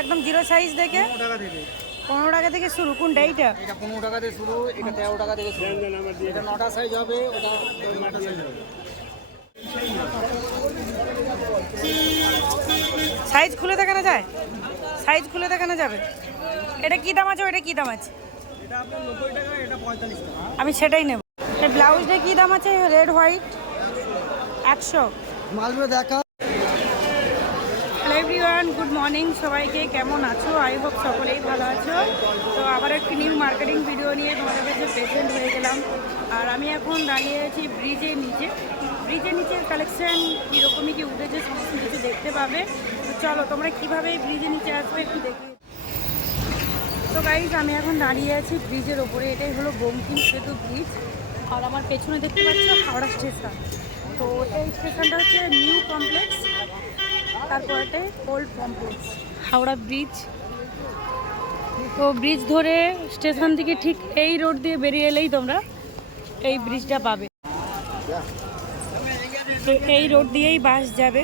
একদম zero size দেখে? পনেরো টাকা থেকে। পনেরো টাকা থেকে শুরু কোনটা এইটা এটা পনেরো টাকা থেকে শুরু এটা তেরো টাকা থেকে শুরু। এটা নটা সাইজ হবে ওটা নটা সাইজ হবে। সাইজ খুলে দেখানো যায়? সাইজ খুলে দেখানো যাবে? এটা কি দাম আছে ওটা কি দাম আছে? আমি সেটাই নেব। ব্লাউজটা কি দাম আছে? রেড হোয়াইট একশো। মালগুলো দেখা। এভরিওয়ান, গুড মর্নিং সবাইকে। কেমন আছো? আই হোপ সকলেই ভালো আছো। তো আবার একটি নিউ মার্কেটিং ভিডিও নিয়ে তোমাদের কাছে প্রেজেন্ট হয়ে গেলাম। আর আমি এখন দাঁড়িয়ে আছি ব্রিজের নিচে। ব্রিজের নিচের কালেকশান কীরকমই কি উঠেছে, সমস্ত কিছু দেখতে পাবে। তো চলো, তোমরা কীভাবে ব্রিজের নিচে আসবে একটু দেখি তো গাইজ আমি এখন দাঁড়িয়ে আছি ব্রিজের ওপরে। এটাই হলো বঙ্কিম সেতু ব্রিজ আর আমার পেছনে দেখতে পাচ্ছ হাওড়া স্টেশন তো এই স্টেশনটা হচ্ছে নিউ কমপ্লেক্স তারপরে ওল্ড কমপ্লেক্স হাওড়া ব্রিজ। তো ব্রিজ ধরে স্টেশন থেকে ঠিক এই রোড দিয়ে বেরিয়ে এলেই তোমরা এই ব্রিজটা পাবে। তো এই রোড দিয়েই বাস যাবে।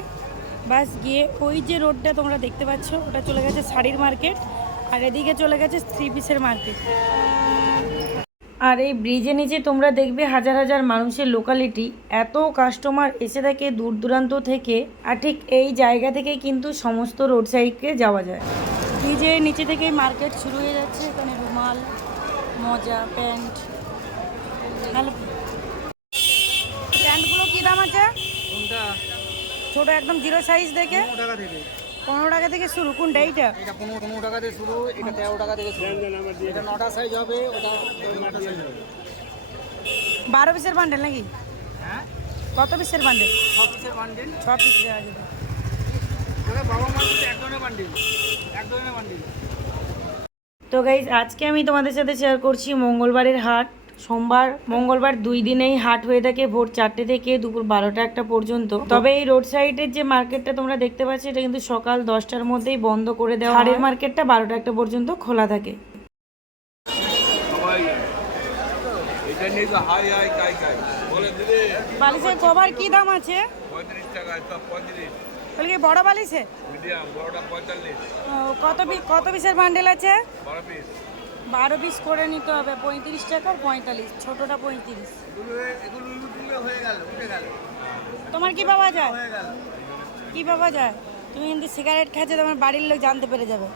বাস গিয়ে ওই যে রোডটা তোমরা দেখতে পাচ্ছ, ওটা চলে গেছে শাড়ির মার্কেট, আর এদিকে চলে গেছে থ্রি পিসের মার্কেট। আর এই ব্রিজের নিচে তোমরা দেখবে হাজার হাজার মানুষের লোকালিটি এত কাস্টমার এসে থাকে দূর দূরান্ত থেকে আর ঠিক এই জায়গা থেকে কিন্তু সমস্ত রোড সাইডকে যাওয়া যায়। ব্রিজের নিচে থেকেই মার্কেট শুরু হয়ে যাচ্ছে এখানে রুমাল মজা প্যান্ট ভালো। প্যান্টগুলো কী দাম আছে? ছোটো একদম জিরো সাইজ দেখে। টাকা থেকে। পনেরো টাকা থেকে শুরু কোনটা এইটা এটা পনেরো পনেরো টাকা থেকে শুরু এটা তেরো টাকা থেকে শুরু। এটা নটা সাইজ হবে ওটা নটা সাইজ হবে। বারো পিসের বান্ডেল নাকি? হ্যাঁ? কত পিসের বান্ডেল ছ পিসের বান্ডিল ছ পিস দেওয়া যাবে বাবা মা এক ধরনের বান্ডিল এক ধরনের বান্ডিল তো গাইজ আজকে আমি তোমাদের সাথে শেয়ার করছি মঙ্গলবারের হাট। সোমবার মঙ্গলবার দুই দিনেই হাট হয়ে থাকে ভোর চারটে থেকে দুপুর বারোটা একটা পর্যন্ত। তবে এই রোড সাইডের যে মার্কেটটা তোমরা দেখতে পাচ্ছ এটা কিন্তু সকাল দশটার মধ্যেই বন্ধ করে দেওয়া হাটের মার্কেটটা বারোটা একটা পর্যন্ত খোলা থাকে। বালিশের কভার কি দাম আছে? বলি বড় বালিশে? মিডিয়াম বড়টা পঁয়তাল্লিশ। ও, কত পিস কত পিসের বান্ডেল আছে? বারো পিস। বারো পিস করে নিতে হবে পঁয়ত্রিশ টাকা পঁয়তাল্লিশ ছোটটা পঁয়ত্রিশ। এগুলো ইউটিউবে হয়ে গেল উঠে গেল তোমার কি পাওয়া যায়? হয়ে গেল কি পাওয়া যায়? তুমি কিন্তু সিগারেট খাচ্ছে তোমার বাড়ির লোক জানতে পেরে যাবে।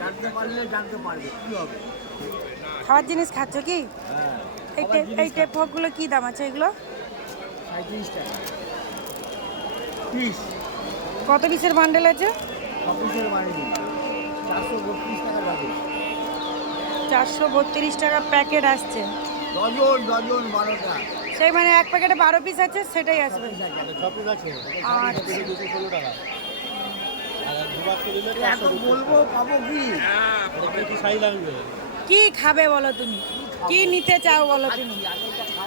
জানতে পারলে জানতে পারবে কি হবে? খাওয়ার জিনিস খাচ্ছ কি? এই টেপ এই টেপ ফকগুলো কি দাম আছে এগুলো? কত পিসের বান্ডেল আছে? টাকা চারশো বত্রিশ টাকা প্যাকেট আসছে। ডজন ডজন বারোটা। সেই মানে এক প্যাকেটে বারো পিস আছে সেটাই আসবে। কি? খাবে বলো তুমি? কি নিতে চাও বলো তুমি?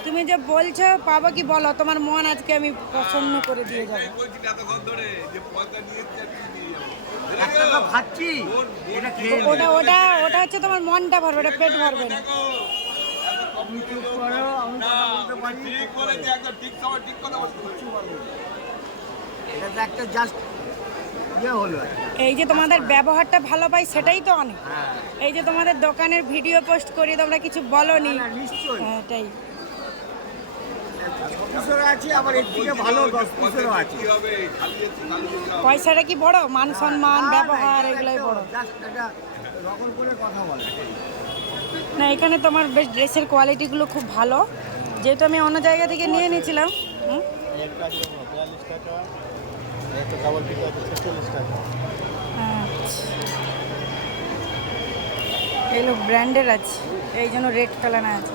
তুমি যে বলছো পাবো কি বলো? তোমার মন আজকে আমি প্রসন্ন করে দিয়ে যাব। ওটা ওটা ওটা হচ্ছে তোমার মনটা ভরবে ওটা পেট ভরবে না। ইয়ে হলো এই যে তোমাদের ব্যবহারটা ভালো পাই সেটাই তো অনেক। হ্যাঁ। এই যে তোমাদের দোকানের ভিডিও পোস্ট করি তোমরা কিছু বলনি হ্যাঁ, এটাই। পয়সাটা কি বড়? মান সম্মান ব্যবহার এগুলোই বড়। না এখানে তোমার বেশ ড্রেসের কোয়ালিটিগুলো খুব ভালো। যেহেতু আমি অন্য জায়গা থেকে নিয়ে নিয়েছিলাম। আচ্ছা। এগুলো ব্র্যান্ডের আছে এই জন্য রেড কালার আছে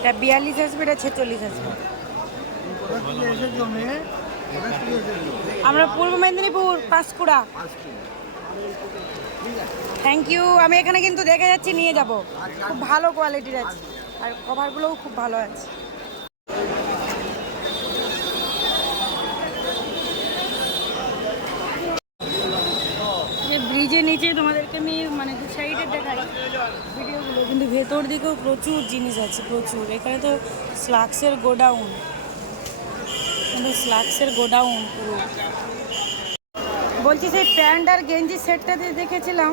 এটা বিয়াল্লিশ আসবে, এটা ছেচল্লিশ আসবে। আমরা পূর্ব মেদিনীপুর, পাঁশকুড়া। থ্যাংক ইউ আমি এখানে কিন্তু দেখে যাচ্ছি, নিয়ে যাব। খুব ভালো কোয়ালিটির আছে। আর কভারগুলোও খুব ভালো আছে। ব্রিজের নিচে তোমাদেরকে আমি মানে দু সাইডে দেখাই। ভিডিওগুলো কিন্তু ভেতর দিকেও প্রচুর জিনিস আছে, প্রচুর। এখানে তো স্লাক্সের গোডাউন। কিন্তু স্লাক্সের গোডাউন পুরো। বলছি সেই প্যান্ট আর গেঞ্জি সেটটাতে দেখেছিলাম।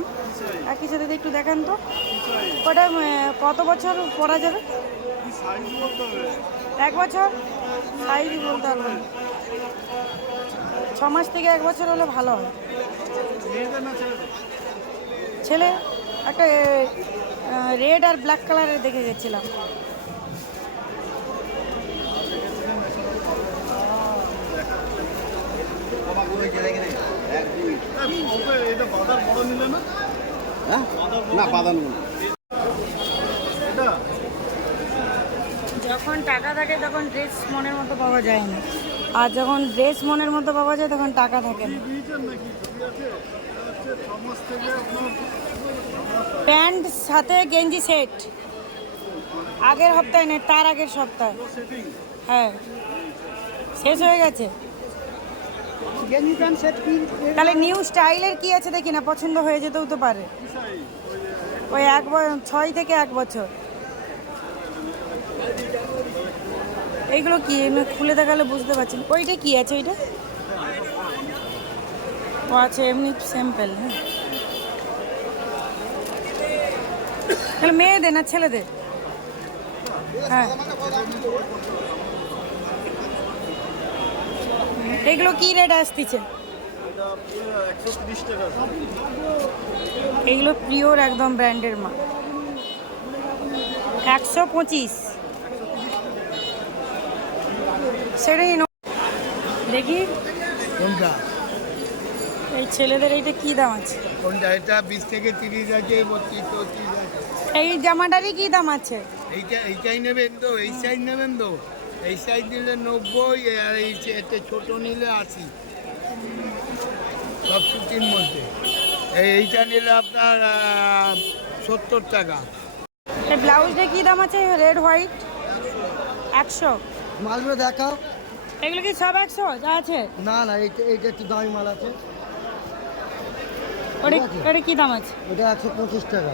একই সাথে একটু দেখান তো। ওটা কত বছর পরা যাবে? এক বছর? সাইজ বলতে পারব ছ মাস থেকে এক বছর হলে ভালো হয়। ছেলে? একটা রেড আর ব্ল্যাক কালারের দেখে গেছিলাম। হ্যাঁ? যখন টাকা থাকে তখন ড্রেস মনের মতো পাওয়া যায় না। আর যখন ড্রেস মনের মতো পাওয়া যায় তখন টাকা থাকে না। প্যান্ট সাথে গেঞ্জি সেট। আগের সপ্তাহে নেই তার আগের সপ্তাহে। হ্যাঁ। শেষ হয়ে গেছে। তাহলে নিউ স্টাইলের কি আছে দেখি না পছন্দ হয়ে যেতেও তো পারে। ওই এক ছয় থেকে এক বছর। এইগুলো কি? খুলে দেখালে বুঝতে পারছি ওইটা কি আছে ওইটা ও আছে এমনি স্যাম্পেল হ্যাঁ। তাহলে মেয়েদের না ছেলেদের? হ্যাঁ। এগুলো কি রেট আসতেছে? এগুলো পিওর একদম ব্র্যান্ডের মাল। একশো পঁচিশ। সেটাই দেখি। কোনটা? এই ছেলেদের এইটা কি দাম আছে? কোনটা? এটা বিশ থেকে তিরিশ আছে বত্রিশ চৌত্রিশ আছে। এই জামাটারই কি দাম আছে? এইটা এইটাই নেবেন তো এই সাইজ নেবেন তো। এই সাইজ নিলে নব্বই আর এই যে এটা ছোটো নিলে আশি। সব সুতির মধ্যে। এই এইটা নিলে আপনার সত্তর টাকা। এই ব্লাউজটা কি দাম আছে? রেড হোয়াইট একশো। মালগুলো দেখাও। এগুলো কি সব একশো? যা আছে? না না এইটা এইটা একটু দামি মাল আছে। ওটা ওটা কি দাম আছে? ওটা একশো পঁচিশ টাকা।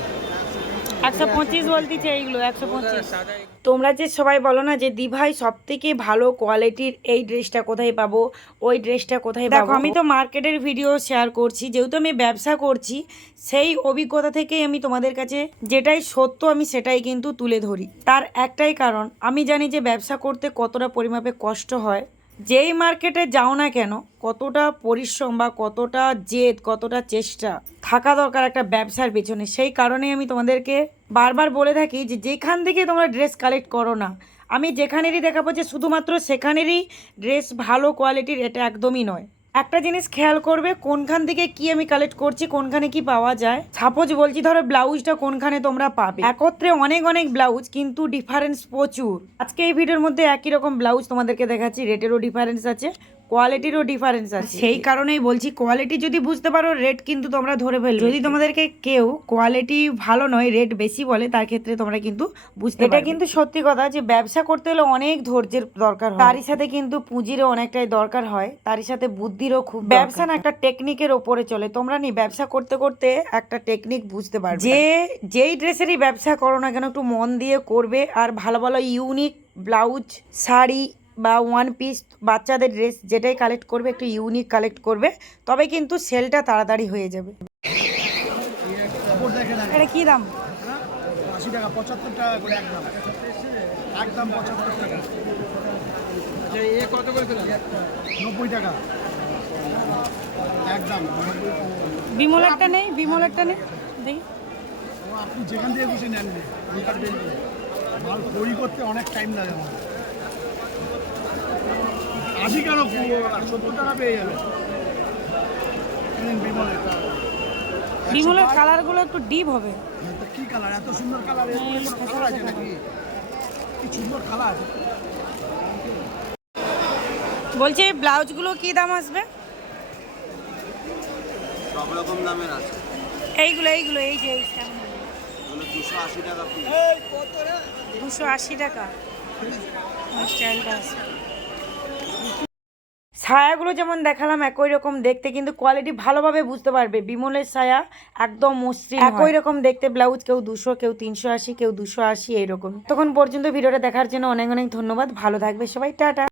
একশো পঁচিশ বলতেছে এইগুলো একশো পঁচিশ। তোমরা যে সবাই বলো না যে দিভাই সব থেকে ভালো কোয়ালিটির এই ড্রেসটা কোথায় পাবো? ওই ড্রেসটা কোথায় পাবো? আমি তো মার্কেটের ভিডিও শেয়ার করছি যেহেতু আমি ব্যবসা করছি সেই অভিজ্ঞতা থেকে আমি তোমাদের কাছে যেটাই সত্য আমি সেটাই কিন্তু তুলে ধরি। তার একটাই কারণ আমি জানি যে ব্যবসা করতে কতটা পরিমাপে কষ্ট হয়। যেই মার্কেটে যাও না কেন, কতটা পরিশ্রম বা কতটা জেদ, কতটা চেষ্টা থাকা দরকার একটা ব্যবসার পেছনে। সেই কারণে আমি তোমাদেরকে বারবার বলে থাকি যে যেখান থেকে তোমরা ড্রেস কালেক্ট করো না, আমি যেখানেরই দেখাবো যে শুধুমাত্র সেখানেরই ড্রেস ভালো কোয়ালিটির এটা একদমই নয়। একটা জিনিস খেয়াল করবে, কোনখান থেকে কি আমি কালেক্ট করছি, কোনখানে কি পাওয়া যায়। সাপোজ বলছি, ধরো ব্লাউজটা কোনখানে তোমরা পাবে। একত্রে অনেক অনেক ব্লাউজ, কিন্তু ডিফারেন্স প্রচুর। আজকে এই ভিডিওর মধ্যে একই রকম ব্লাউজ তোমাদেরকে দেখাচ্ছি রেটেরও ডিফারেন্স আছে। কোয়ালিটিরও ডিফারেন্স আছে। সেই কারণেই বলছি কোয়ালিটি যদি বুঝতে পারো রেট কিন্তু তোমরা ধরে ফেলবে। যদি তোমাদেরকে কেউ কোয়ালিটি ভালো নয় রেট বেশি বলে তার ক্ষেত্রে তোমরা কিন্তু বুঝতে এটা কিন্তু সত্যি কথা যে ব্যবসা করতে হলে অনেক ধৈর্যের দরকার হয়। তারই সাথে কিন্তু পুঁজিরও অনেকটাই দরকার হয় তারই সাথে বুদ্ধিরও খুব ব্যবসা না একটা টেকনিকের ওপরে চলে। তোমরা নি ব্যবসা করতে করতে একটা টেকনিক বুঝতে পারবে যে যেই ড্রেসেরই ব্যবসা করো না কেন একটু মন দিয়ে করবে আর ভালো ভালো ইউনিক ব্লাউজ শাড়ি বা ওয়ান পিস বাচ্চাদের ড্রেস যেটাই কালেক্ট করবে একটু ইউনিক কালেক্ট করবে তবে কিন্তু সেলটা তাড়াতাড়ি হয়ে যাবে। এটা কী দাম? টাকা বিমল একটা নেই বিমল একটা নেই আপনি যেখান থেকে বসে নেন করতে অনেক টাইম লাগে আমার। আশি কেন সত্তর টাকা পেয়ে যাবে বিমলের বিমলের কালারগুলো একটু ডিপ হবে। কি কালার এত সুন্দর কালার কালার আছে নাকি? কি সুন্দর কালার বলছি এই ব্লাউজগুলো কি দাম আসবে? সব রকম দামের আছে। এইগুলো এইগুলো এই যে এই দুশো আশি টাকা দুশো আশি টাকা। আছে। ছায়াগুলো যেমন দেখালাম, একই রকম দেখতে, কিন্তু কোয়ালিটি ভালোভাবে বুঝতে পারবে। বিমলের ছায়া একদম মসৃণ একই রকম দেখতে ব্লাউজ কেউ দুশো, কেউ তিনশো আশি, কেউ দুশো আশি এইরকম তখন পর্যন্ত ভিডিওটা দেখার জন্য অনেক অনেক ধন্যবাদ। ভালো থাকবে সবাই, টাটা।